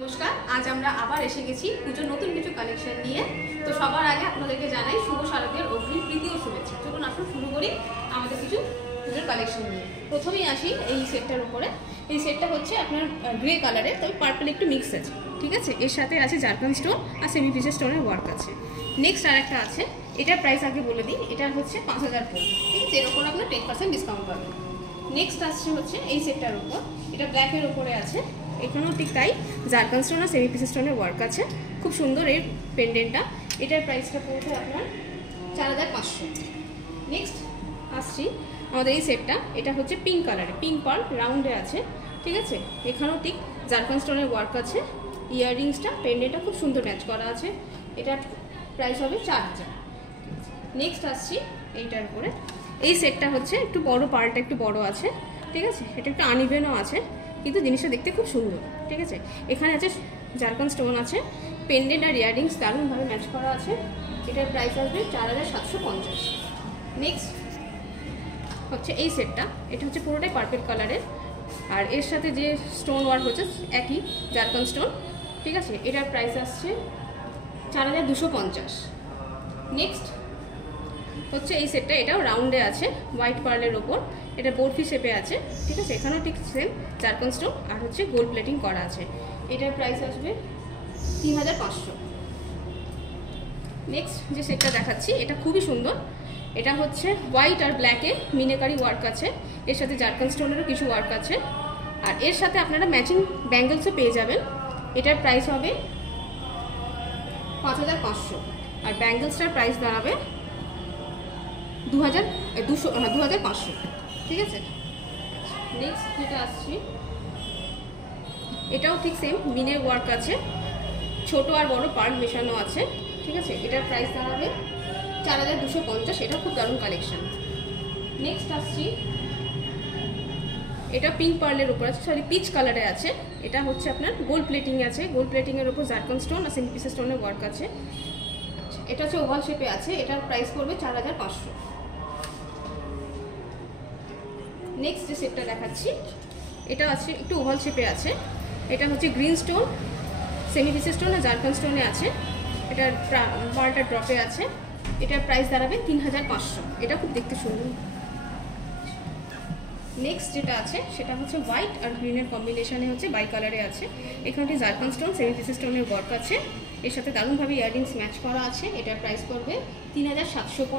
নমস্কার, আজ আমরা আবার এসে গেছি পুজোর নতুন কিছু কালেকশন নিয়ে। তো সবার আগে আপনাদেরকে জানাই শুভ শারদীয়ার অগ্রিম প্রীতি ও শুভেচ্ছা। চলুন আসুন শুরু করি আমাদের কিছু পুজোর কালেকশন নিয়ে। প্রথমেই আসি এই সেটটার উপরে। এই সেটটা হচ্ছে আপনার গ্রে কালারের, তবে পার্পল একটু মিক্স আছে, ঠিক আছে। এর সাথে আছে জারকান স্টোন আর সেমি পিসের স্টোনের ওয়ার্ক আছে। নেক্সট আর একটা আছে, এটার প্রাইস আগে বলে দিই, এটা হচ্ছে 5000 পড়বে, ঠিক আছে। এর উপর আপনার 10% ডিসকাউন্ট পাবেন। নেক্সট আসছে হচ্ছে এই সেটটার উপর, এটা ব্ল্যাকের উপরে আছে, এখানেও ঠিক তাই জারকান স্টোন আর সেমি পিসের স্টোনের ওয়ার্ক আছে। খুব সুন্দর এই পেন্ডেন্টটা, এটার প্রাইসটা পড়বে আপনার 4500। নেক্সট আসছি আমাদের এই সেটটা, এটা হচ্ছে পিঙ্ক কালারে, পিঙ্ক পার্ল রাউন্ডে আছে, ঠিক আছে। এখানেও ঠিক জারকান স্টোনের ওয়ার্ক আছে। ইয়াররিংসটা পেন্ডেন্টটা খুব সুন্দর ম্যাচ করা আছে। এটার প্রাইস হবে 4000। নেক্সট আসছি এইটার উপরে, এই সেটটা হচ্ছে একটু বড়, পার্লটা একটু বড় আছে, ঠিক আছে। এটা একটু আনইভেনও আছে, কিন্তু জিনিসটা দেখতে খুব সুন্দর, ঠিক আছে। এখানে আছে জারকান স্টোন আছে, পেন্ডেন্ট আর ইয়াররিংস দারুণভাবে ম্যাচ করা আছে। এটার প্রাইস আসবে 4750। নেক্সট হচ্ছে এই সেটটা, এটা হচ্ছে পুরোটাই পার্পল কালারের, আর এর সাথে যে স্টোন ওয়ার্ক হচ্ছে একই জারকান স্টোন, ঠিক আছে। এটার প্রাইস আসছে 4250। নেক্সট হচ্ছে এই সেটটা, এটাও রাউন্ডে আছে, হোয়াইট পার্লের ওপর, এটা বরফি শেপে আছে, ঠিক আছে। এখানেও ঠিক সেম জারকান স্টোন আর হচ্ছে গোল্ড প্লেটিং করা আছে। এটার প্রাইস আসবে 3500। নেক্সট যে সেটটা দেখাচ্ছি, এটা খুবই সুন্দর। এটা হচ্ছে হোয়াইট আর ব্ল্যাকে মিনেকারি ওয়ার্ক আছে, এর সাথে জারকান স্টোনেরও কিছু ওয়ার্ক আছে, আর এর সাথে আপনারা ম্যাচিং ব্যাঙ্গেলসও পেয়ে যাবেন। এটার প্রাইস হবে 5500, আর ব্যাঙ্গেলসটার প্রাইস দাঁড়াবে 2500, ঠিক আছে। নেক্সট যেটা আসছি, এটাও ঠিক সেম মিনের ওয়ার্ক আছে, ছোট আর বড় পার্ল মেশানো আছে, ঠিক আছে। এটার প্রাইস দাঁড়াবে 4250। এটা খুব দারুণ কালেকশন। নেক্সট আসছি, এটা পিঙ্ক পার্লের উপর আছে, সরি পিচ কালারে আছে। এটা হচ্ছে আপনার গোল্ড প্লেটিং আছে, গোল্ড প্লেটিংয়ের উপর জারকান স্টোন আর সেমি পিসের স্টোনের ওয়ার্ক আছে। এটা হচ্ছে ওভাল শেপে আছে, এটার প্রাইস পড়বে 4500। নেক্সট যে সেটটা দেখাচ্ছি, এটা আছে একটু ওভাল শেপে আছে, এটা হচ্ছে গ্রিন স্টোন, সেমি পিসের স্টোন আর জারকান স্টোনে আছে। এটার পার্লটা ড্রপে আছে। এটার প্রাইস দাঁড়াবে 3500। এটা খুব দেখতে সুন্দর। নেক্সট যেটা আছে সেটা হচ্ছে হোয়াইট আর গ্রিনের কম্বিনেশনে হচ্ছে বাই কালারে আছে। এখানে জারকান স্টোন সেমি পিসের স্টোনের ওয়ার্ক আছে, এর সাথে দারুণভাবে ইয়াররিংস ম্যাচ করা আছে। এটার প্রাইস পড়বে 3700।